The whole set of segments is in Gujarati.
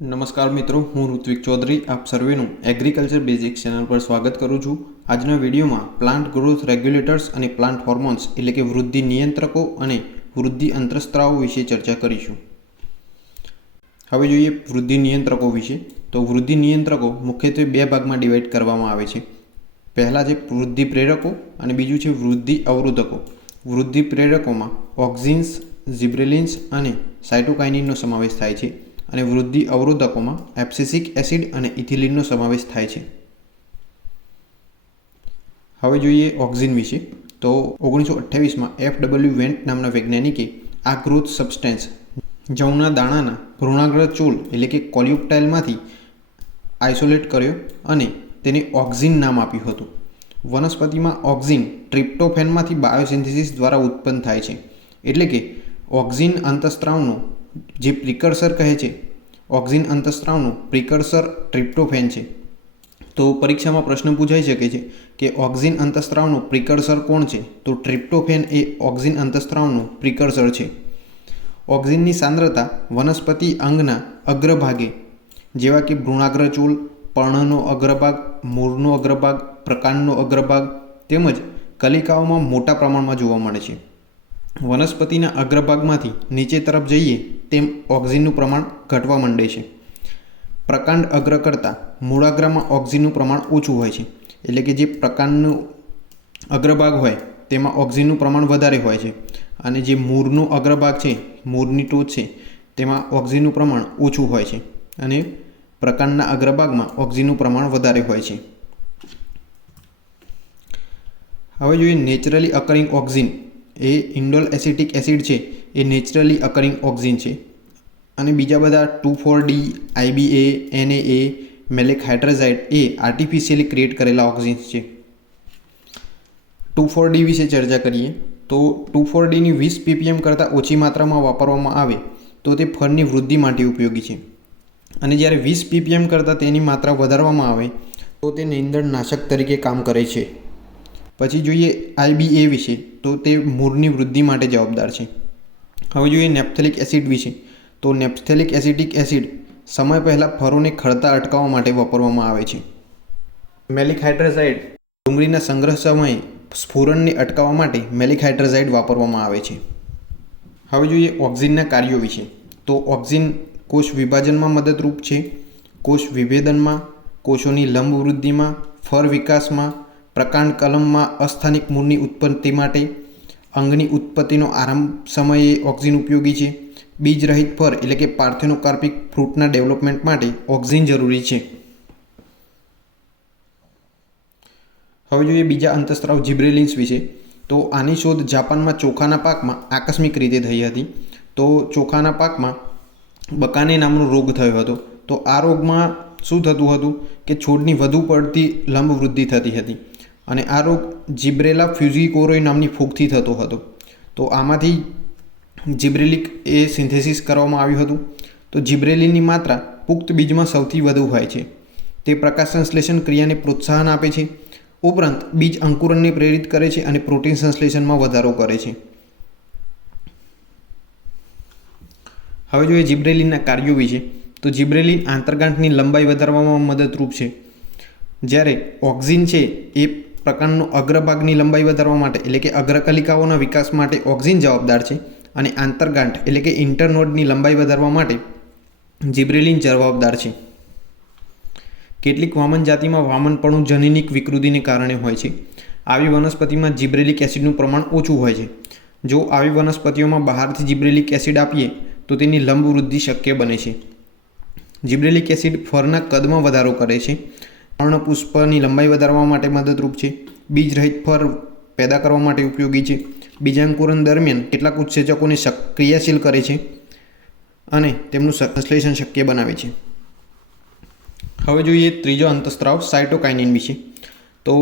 નમસ્કાર મિત્રો, હું ઋત્વિક ચૌધરી આપ સર્વેનું એગ્રીકલ્ચર બેઝિક્સ ચેનલ પર સ્વાગત કરું છું. આજના વિડીયોમાં પ્લાન્ટ ગ્રોથ રેગ્યુલેટર્સ અને પ્લાન્ટ હોર્મોન્સ એટલે કે વૃદ્ધિ નિયંત્રકો અને વૃદ્ધિ અંતરસ્ત્રાવો વિશે ચર્ચા કરીશું. હવે જોઈએ વૃદ્ધિ નિયંત્રકો વિશે. તો વૃદ્ધિ નિયંત્રકો મુખ્યત્વે બે ભાગમાં ડિવાઈડ કરવામાં આવે છે. પહેલા છે વૃદ્ધિ પ્રેરકો અને બીજું છે વૃદ્ધિ અવરોધકો. વૃદ્ધિ પ્રેરકોમાં ઓક્ઝિન્સ, ઝિબ્રેલિન્સ અને સાયટોકાઇનિનનો સમાવેશ થાય છે અને વૃદ્ધિ અવરોધકોમાં એબ્સિસિક એસિડ અને ઇથિલિનનો સમાવેશ થાય છે. હવે જોઈએ ઓક્ઝિન વિશે. તો 1928માં FW વેન્ટ નામના વૈજ્ઞાનિકે આ ગ્રોથ સબસ્ટેન્સ જવના દાણાના ભ્રૂણાગ્ર ચૂલ એટલે કે કોલ્યુપ્ટાઇલમાંથી આઇસોલેટ કર્યો અને તેને ઓક્ઝિન નામ આપ્યું હતું. વનસ્પતિમાં ઓક્ઝિન ટ્રિપ્ટોફેનમાંથી બાયોસિન્થેસિસ દ્વારા ઉત્પન્ન થાય છે. એટલે કે ઓક્ઝિન અંતઃસ્ત્રાવનો જે પ્રિકર્સર કહે છે, ઓક્ઝિન અંતઃસ્ત્રાવનું પ્રિકર્સર ટ્રિપ્ટોફેન છે. તો પરીક્ષામાં પ્રશ્ન પૂછાઈ શકે છે કે ઓક્ઝિન અંતઃસ્ત્રાવનું પ્રિકર્સર કોણ છે? તો ટ્રિપ્ટોફેન એ ઓક્ઝિન અંતઃસ્ત્રાવનું પ્રિકર્સર છે. ઓક્ઝિનની સાંદ્રતા વનસ્પતિ અંગના અગ્રભાગે જેવા કે ભ્રૂણાગ્ર ચૂલ, પર્ણનો અગ્રભાગ, મૂળનો અગ્રભાગ, પ્રકાંડનો અગ્રભાગ તેમજ કલિકાઓમાં મોટા પ્રમાણમાં જોવા મળે છે. વનસ્પતિના અગ્રભાગમાંથી નીચે તરફ જઈએ તેમ ઓક્ઝિનનું પ્રમાણ ઘટવા માંડે છે. પ્રકાંડ અગ્ર કરતાં મૂળાગ્રમાં ઓક્ઝિનનું પ્રમાણ ઓછું હોય છે. એટલે કે જે પ્રકાંડનો અગ્રભાગ હોય તેમાં ઓક્ઝિનનું પ્રમાણ વધારે હોય છે અને જે મૂળનો અગ્રભાગ છે, મૂળની ટોચ છે, તેમાં ઓક્ઝિનનું પ્રમાણ ઓછું હોય છે અને પ્રકાંડના અગ્રભાગમાં ઓક્ઝિનનું પ્રમાણ વધારે હોય છે. હવે જોઈએ નેચરલી અકરિંગ ઓક્ઝિન. એ ઇન્ડોલ એસિટિક એસિડ છે, એ નેચરલી અકરિંગ ઓક્ઝિન છે અને બીજા બધા 2,4-D, IBA, NAA, મેલેક હાઇડ્રાઝાઇડ એ આર્ટિફિશિયલી ક્રિએટ કરેલા ઓક્ઝિન્સ છે. 2,4-D વિશે ચર્ચા કરીએ તો 2,4-Dની 20 ppm કરતાં ઓછી માત્રામાં વાપરવામાં આવે તો તે ફળની વૃદ્ધિ માટે ઉપયોગી છે અને જ્યારે 20 ppm કરતાં તેની માત્રા વધારવામાં આવે તો તે નીંદણનાશક તરીકે કામ કરે છે. પછી જોઈએ IBA વિશે. તો તે મૂળની વૃદ્ધિ માટે જવાબદાર છે. હવે જોઈએ નેપ્થેલિક એસિડ વિશે. તો નેપ્થેલિક એસિટિક એસિડ સમય પહેલાં ફળોને ખરતા અટકાવવા માટે વાપરવામાં આવે છે. મેલિક હાઇડ્રાઝાઇડ ડુંગળીના સંગ્રહ સમયે સ્ફુરણને અટકાવવા માટે મેલિક હાઇડ્રાઝાઇડ વાપરવામાં આવે છે. હવે જોઈએ ઓક્ઝિનના કાર્યો વિશે. તો ઓક્ઝિન કોષ વિભાજનમાં મદદરૂપ છે, કોષ વિભેદનમાં, કોષોની લંબ વૃદ્ધિમાં, ફળ વિકાસમાં, પ્રકાંડ કલમમાં અસ્થાનિક મૂળની ઉત્પત્તિ માટે, અંગની ઉત્પત્તિનો આરંભ સમયે ઓક્ઝિન ઉપયોગી છે, બીજ રહિત ફળ એટલે કે પાર્થેનોકાર્પિક ફ્રૂટના ડેવલપમેન્ટ માટે ઓક્ઝિન જરૂરી છે. હવે જોઈએ બીજા અંતઃસ્ત્રાવ જિબ્રેલિન્સ વિશે. તો આની શોધ જાપાનમાં ચોખાના પાકમાં આકસ્મિક રીતે થઈ હતી. તો ચોખાના પાકમાં બકાને નામનો રોગ થયો હતો. તો આ રોગમાં શું થતું હતું કે છોડની વધુ પડતી લંબ વૃદ્ધિ થતી હતી અને આ રોગ જિબ્રેલા ફ્યુઝિકોરોય નામની ફૂગથી થતો હતો. તો આમાંથી જિબ્રેલિક એ સિન્થેસિસ કરવામાં આવ્યું હતું. તો જિબ્રેલિનની માત્રા પુખ્ત બીજમાં સૌથી વધુ હોય છે. તે પ્રકાશ સંશ્લેષણ ક્રિયાને પ્રોત્સાહન આપે છે, ઉપરાંત બીજ અંકુરણને પ્રેરિત કરે છે અને પ્રોટીન સંશ્લેષણમાં વધારો કરે છે. હવે જોઈએ જિબ્રેલિનના કાર્યો વિશે. તો જિબ્રેલિન આંતરગાંઠની લંબાઈ વધારવામાં મદદરૂપ છે, જ્યારે ઓક્ઝિન છે એ પ્રકાંડનો અગ્રભાગની લંબાઈ વધારવા માટે એટલે કે અગ્રકલિકાઓના વિકાસ માટે ઓક્ઝિન જવાબદાર છે અને આંતરગાંઠ એટલે કે ઇન્ટરનોડની લંબાઈ વધારવા માટે જિબ્રેલિન જવાબદાર છે. કેટલીક વામન જાતિમાં વામનપણું જનીનિક વિકૃતિને કારણે હોય છે. આવી વનસ્પતિમાં જિબ્રેલિક એસિડનું પ્રમાણ ઓછું હોય છે. જો આવી વનસ્પતિઓમાં બહારથી જિબ્રેલિક એસિડ આપીએ તો તેની લંબ વૃદ્ધિ શક્ય બને છે. જિબ્રેલિક એસિડ ફળના કદમાં વધારો કરે છે, પર્ણપુષ્પની લંબાઈ વધારવા માટે મદદરૂપ છે, બીજ રહિત ફળ પેદા કરવા માટે ઉપયોગી છે, બીજાંકુરણ દરમિયાન કેટલાક ઉત્સેચકોને ક્રિયાશીલ કરે છે અને તેમનું સંશ્લેષણ શક્ય બનાવે છે. હવે જોઈએ ત્રીજો અંતઃસ્ત્રાવ સાયટોકાઇનિન વિશે. તો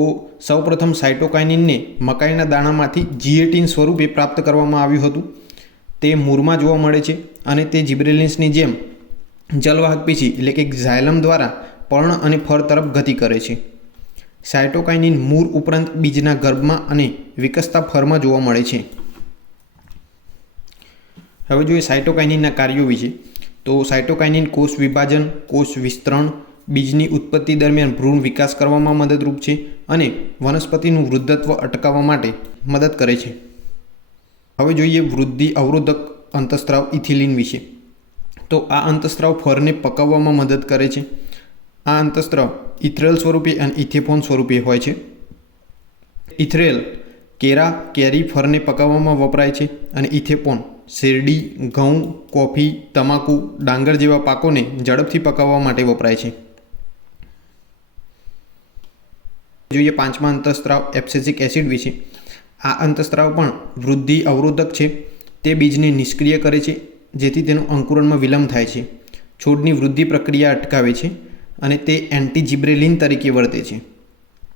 સૌપ્રથમ સાયટોકાઇનિનને મકાઈના દાણામાંથી જીએટીન સ્વરૂપે પ્રાપ્ત કરવામાં આવ્યું હતું. તે મૂળમાં જોવા મળે છે અને તે જિબ્રેલિન્સની જેમ જલવાહક પેશી એટલે કે ઝાયલમ દ્વારા પર્ણ અને ફળ તરફ ગતિ કરે છે. સાયટોકાઇનિન મૂળ ઉપરાંત બીજના ગર્ભમાં અને વિકસતા ફળમાં જોવા મળે છે. હવે જોઈએ સાયટોકાઇનિનના કાર્યો વિશે. તો સાયટોકાઇનિન કોષ વિભાજન, કોષ વિસ્તરણ, બીજની ઉત્પત્તિ દરમિયાન ભ્રૂણ વિકાસ કરવામાં મદદરૂપ છે અને વનસ્પતિનું વૃદ્ધત્વ અટકાવવા માટે મદદ કરે છે. હવે જોઈએ વૃદ્ધિ અવરોધક અંતઃસ્ત્રાવ ઇથિલિન વિશે. તો આ અંતઃસ્ત્રાવ ફળને પકાવવામાં મદદ કરે છે. આ અંતઃસ્ત્રાવ ઇથ્રેલ સ્વરૂપે અને ઇથેફોન સ્વરૂપે હોય છે. ઇથ્રેલ કેરી ફળને પકાવવામાં વપરાય છે અને ઇથેફોન શેરડી, ઘઉં, કોફી, તમાકુ, ડાંગર જેવા પાકોને ઝડપથી પકાવવા માટે વપરાય છે. જોઈએ પાંચમા અંતઃસ્ત્રાવ એબ્સેસિક એસિડ વિશે. આ અંતઃસ્ત્રાવ પણ વૃદ્ધિ અવરોધક છે. તે બીજને નિષ્ક્રિય કરે છે જેથી તેનું અંકુરણમાં વિલંબ થાય છે, છોડની વૃદ્ધિ પ્રક્રિયા અટકાવે છે અને તે એન્ટીજિબ્રેલિન તરીકે વર્તે છે.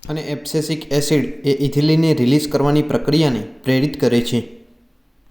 અને એબ્સેસિક એસિડ એ ઇથિલિનને રિલીઝ કરવાની પ્રક્રિયાને પ્રેરિત કરે છે.